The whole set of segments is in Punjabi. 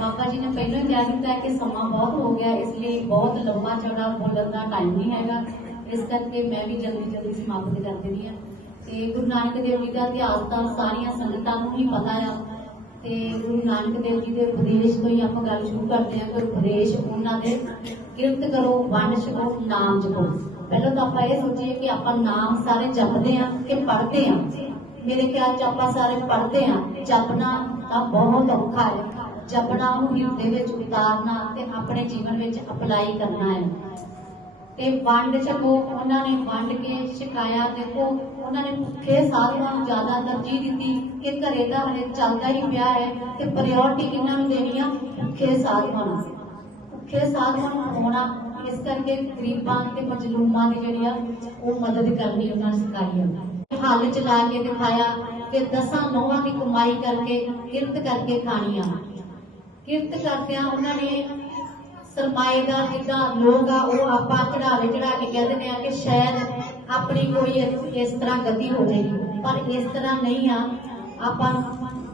ਬਾਬਾ ਜੀ ਨੇ ਪਹਿਲਾਂ ਹੀ ਕਹਿ ਦਿੱਤਾ ਕਿ ਸਮਾਂ ਬਹੁਤ ਹੋ ਗਿਆ, ਇਸ ਲਈ ਬਹੁਤ ਲੰਮਾ ਚੌੜਾ ਬੋਲਣ ਦਾ ਟਾਈਮ ਨਹੀਂ ਹੈਗਾ। ਇਸ ਕਰਕੇ ਮੈਂ ਵੀ ਜਲਦੀ ਜਲਦੀ ਸਮਾਪਤ ਕਰ ਦਿੰਦੀ ਹਾਂ। ਤੇ ਗੁਰੂ ਨਾਨਕ ਦੇਵ ਜੀ ਦਾ ਇਤਿਹਾਸ ਤਾਂ ਸਾਰੀਆਂ ਸੰਗਤਾਂ ਨੂੰ ਹੀ ਪਤਾ ਆ। ਤੇ ਗੁਰੂ ਨਾਨਕ ਦੇਵ ਜੀ ਦੇ ਉਪਦੇਸ਼ ਤੋਂ ਹੀ ਆਪਾਂ ਗੱਲ ਸ਼ੁਰੂ ਕਰਦੇ ਹਾਂ ਕਿ ਉਪਦੇਸ਼ ਉਹਨਾਂ ਦੇ ਕਿਰਤ ਕਰੋ, ਵੰਡ ਛਕੋ, ਨਾਮ ਜਪੋ। ਪਹਿਲਾਂ ਤਾਂ ਆਪਾਂ ਇਹ ਸੋਚੀਏ ਕਿ ਆਪਾਂ ਨਾਮ ਸਾਰੇ ਜਪਦੇ ਆ ਕਿ ਪੜ੍ਹਦੇ ਆ ਮੇਰੇ ਖਿਆਲ ਚ ਆਪਾਂ ਸਾਰੇ ਪੜ੍ਹਦੇ ਆ ਜਪਣਾ ਤਾਂ ਬਹੁਤ ਔਖਾ ਹੈ। ਜਪਣਾ ਨੂੰ ਹਿਰਦੇ ਵਿੱਚ ਉਤਾਰਨਾ ਤੇ ਆਪਣੇ ਜੀਵਨ ਵਿੱਚ ਅਪਲਾਈ ਕਰਨਾ ਹੈ। ਤੇ ਵੰਡ ਛਕੋ, ਉਹਨਾਂ ਨੇ ਵੰਡ ਕੇ ਛਕਾਇਆ ਦੇਖੋ ਉਹਨਾਂ ਨੇ ਭੁੱਖੇ ਸਾਧੂਆਂ ਨੂੰ ਜ਼ਿਆਦਾ ਤਰਜੀਹ ਦਿੱਤੀ ਕਿ ਘਰੇ ਦਾ ਹਲੇ ਚੱਲਦਾ ਹੀ ਪਿਆ ਹੈ ਤੇ ਪ੍ਰਾਇੋਰਟੀ ਕਿਹਨਾਂ ਨੂੰ ਦੇਣੀ ਆ? ਭੁੱਖੇ ਸਾਧੂਆਂ ਨੂੰ। ਭੁੱਖੇ ਸਾਧੂਆਂ ਨੂੰ ਖਵਾਉਣਾ, ਇਸ ਕਰਕੇ ਗਰੀਬਾਂ ਤੇ ਮਜਲੂਮਾਂ ਦੀ ਜਿਹੜੀ ਆ, ਉਹ ਮਦਦ ਕਰਨੀ ਉਹਨਾਂ ਨੇ ਸਿਖਾਈ ਆ। ਹੱਲ ਚਲਾ ਕੇ ਦਿਖਾਇਆ ਤੇ ਦਸਾਂ ਨੌਵਾਂ ਦੀ ਕਮਾਈ ਕਰਕੇ, ਕਿਰਤ ਕਰਕੇ ਖਾਣੀ ਆ। ਕਿਰਤ ਕਰਦਿਆਂ ਉਹਨਾਂ ਨੇ ਸਰਮਾਏਦਾਰ ਜਿੱਦਾਂ ਲੋਕ ਆ, ਉਹ ਆਪਾਂ ਚੜਾਵੇ ਚੜਾ ਕੇ ਕਹਿ ਦਿੰਦੇ ਆ ਕਿ ਸ਼ਾਇਦ ਆਪਣੀ ਕੋਈ ਇਸ- ਤਰ੍ਹਾਂ ਗਤੀ ਹੋ ਜਾਏਗੀ ਪਰ ਇਸ ਤਰ੍ਹਾਂ ਨਹੀਂ ਆ। ਆਪਾਂ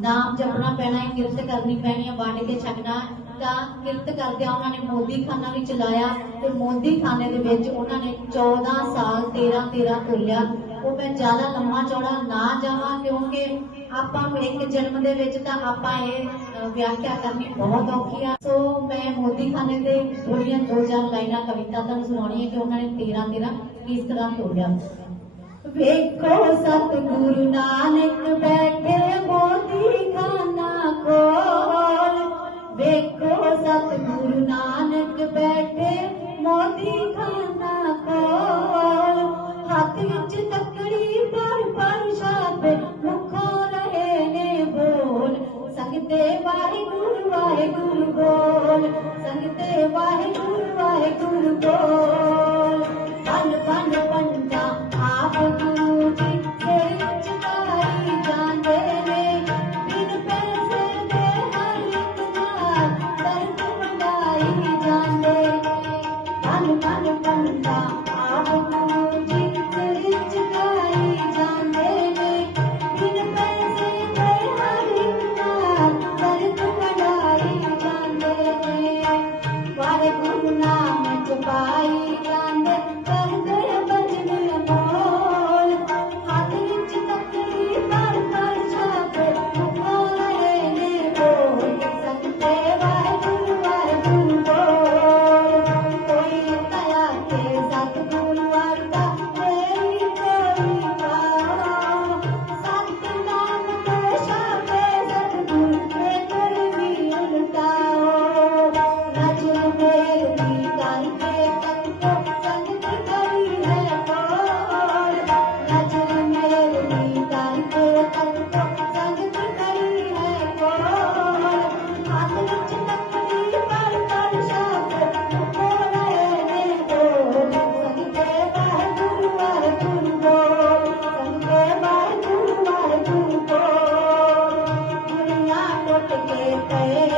ਨਾਮ ਜਪਣਾ ਪੈਣਾ ਹੈ, ਕਿਰਤ ਕਰਨੀ ਪੈਣੀ ਹੈ ਵੰਡ ਕੇ ਛਕਣਾ। ਤਾਂ ਕਿਰਤ ਕਰਦਿਆਂ ਉਹਨਾਂ ਨੇ ਮੋਦੀ ਖਾਨਾ ਵੀ ਚਲਾਇਆ ਤੇ ਮੋਦੀ ਖਾਨੇ ਦੇ ਵਿੱਚ ਉਹਨਾਂ ਨੇ 14 ਸਾਲ 13 13 ਤੋਲਿਆ। ਉਹ ਮੈਂ ਜ਼ਿਆਦਾ ਲੰਮਾ ਚੌੜਾ ਨਾ ਜਾਵਾਂ ਕਿਉਂਕਿ ਆਪਾਂ ਨੂੰ ਇੱਕ ਜਨਮ ਦੇ ਵਿੱਚ ਤਾਂ ਆਪਾਂ ਇਹ ਵਿਆਖਿਆ ਕਰਨੀ ਬਹੁਤ ਔਖੀ ਆ। ਸੋ ਮੈਂ ਮੋਦੀ ਖਾਨੇ ਦੇ ਥੋੜੀਆਂ ਦੋ ਚਾਰ ਲਾਈਨਾਂ ਕਵਿਤਾ ਤੁਹਾਨੂੰ ਸੁਣਾਉਣੀ ਹੈ ਕਿ ਉਹਨਾਂ ਨੇ 13 13 ਕਿਸ ਤਰ੍ਹਾਂ ਤੋੜਿਆ। ਵੇਖੋ ਸਤਿਗੁਰੂ ਨਾਨਕ ਬੈਠੇ ਮੋਦੀ ਖਾਨਾ ਕੋਲ। ਵੇਖੋ ਸਤਿਗੁਰੂ ਨਾਨਕ ਸੰਗਤੇ ਵਾਹਿਗੁਰੂ ਵਾਹਿਗੁਰੂ ਬੋਲ ਸੰਗਤੇ ਵਾਹਿਗੁਰੂ ਵਾਹਿਗੁਰੂ ਬੋਲ bye. ಕೈ